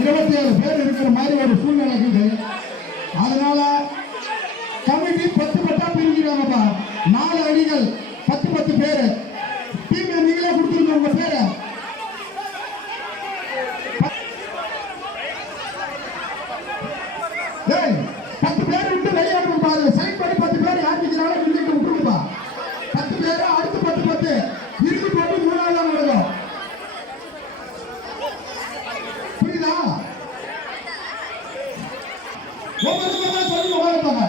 இருபத்தி ஏழு பேர் இருக்கிற மாதிரி ஒரு சூழ்நிலை இருக்குது. அதனால கமிட்டி பத்து பத்தா பிரிக்கிறாங்கப்பா நாலு அணிகள் பத்து பத்து பேர். டீம் நீங்களே கொடுத்துருங்க உங்க பேரை. ஏய், பத்து பேர் விட்டு வெளியாடணும் பாருங்க சைன் பண்ணி பத்து பேர் யார் ஒவ்வொருத்தரும் சொல்லி உட்காந்துப்பாங்க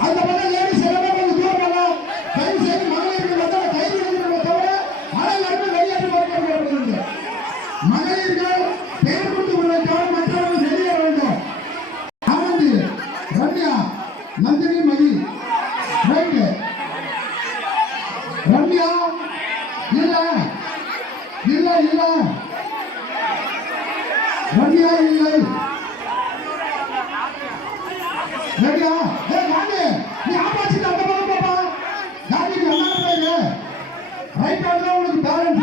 அந்த பக்கம் லேடிஸ் எல்லாமே கொஞ்சம் தூரம் போகலாம் தயவு செய்து மகளிருக்கு வந்து கைது எடுக்கிறத தவிர அனைவருமே வெளியேற்ற வரப்படுகிறது மகளிர்கள் பெயர் கொடுத்து கொள்வதற்காக மற்றவர்கள் வெளியேற வேண்டும். ரம்யா நந்தினி மகி ரைட்டு ரம்யா இல்ல இல்ல இல்ல ரம்யா இல்லை. ரெடியா ஏ காந்தி நீ ஆப்போசிட் அந்த பக்கம் பாப்பா. காந்தி நீ ரைட் ஹேண்ட்ல உனக்கு பேலன்ஸ்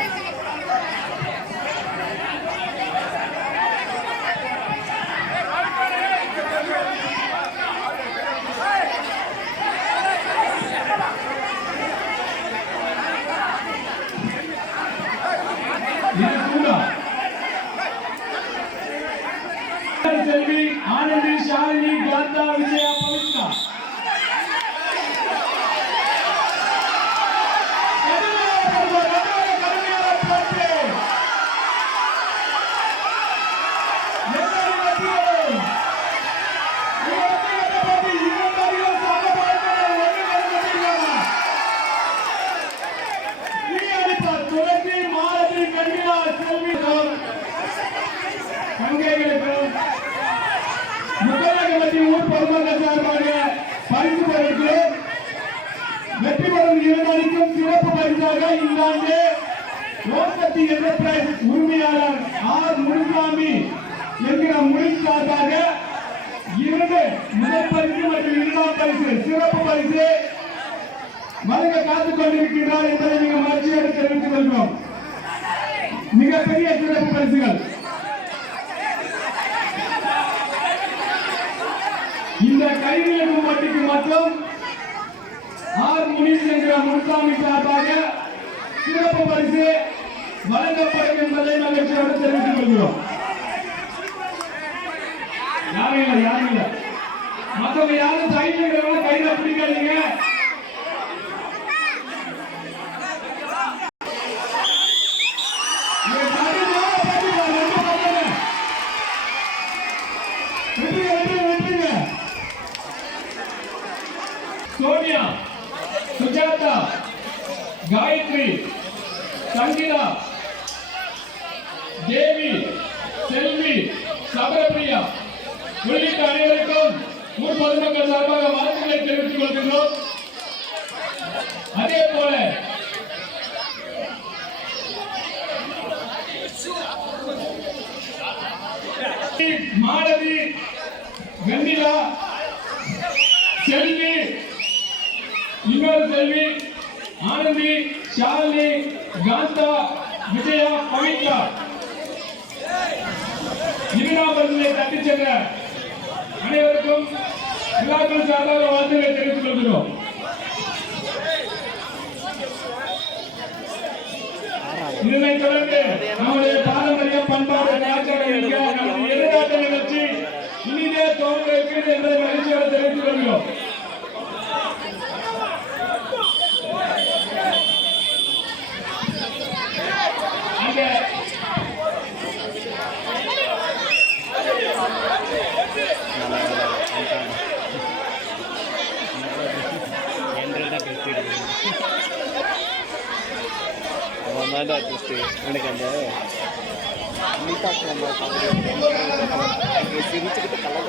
செல்வி ஆனந்தி ஷாலினி காந்தா விஜயா முத்தரகமதி ஊர் பொதுமக்கள் சார்பாக பரிசு பெறுகிறோம். வெற்றி பெறும் இருவருக்கும் சிறப்பு பரிசாக இந்த ஆண்டு ஓசக்தி என்டர்பிரைஸ் உரிமையாளர் ஆர் முனுசாமி என்கிற மொழி சார்பாக இரண்டு முதல் பரிசு மற்றும் இரண்டாம் பரிசு சிறப்பு பரிசு வழங்க காத்துக் கொண்டிருக்கின்றார் என்பதை நீங்கள் மகிழ்ச்சியோடு தெரிவித்துக் கொள்கிறோம். மிகப்பெரிய சிறப்பு பரிசுகள் இந்த கைவிலக்கு வட்டிக்கு ஆர் முனிஸ் என்கிற முன்சாமி சார்பாக சிறப்பு பரிசு வழங்கப்படும் என்பதை மகிழ்ச்சியோடு தெரிவித்துக் கொள்கிறோம். யாரும் இல்லை யாரும் இல்லை. மற்றவங்க யாரும் சைட்ல இருக்கிறவங்க கையில பிடிக்காதீங்க. சங்கீதா காயத்ரி சங்கீதா தேவி செல்வி சபரபிரியா உள்ளிட்ட அனைவருக்கும் ஊர் பொதுமக்கள் சார்பாக வாழ்த்துக்களை தெரிவித்துக் கொள்கின்றோம். அதே போல மாணவி வெண்ணிலா செல்வி இன்னொரு செல்வி ஆனந்தி ஷாலினி காந்தா விஜயா பவித்ரா இருநாபர்களை தட்டி சென்ற அனைவருக்கும் விழாக்கள் சார்பாக வாழ்த்துக்களை தெரிவித்துக் கொள்கிறோம். இதனைத் தொடர்ந்து நம்முடைய பாரம்பரிய பண்பாடு கலாச்சாரம் மிக்க எதிர்காட்ட நிகழ்ச்சி இனிதே தோன்ற இருக்கிறது என்பதை மகிழ்ச்சியோடு தெரிவித்துக் கொள்கிறோம். அவன் தான்டா டெஸ்ட்டு எனக்கு அந்த அமிதாப் நம்ம சிரிச்சுக்கிட்டு கல்ல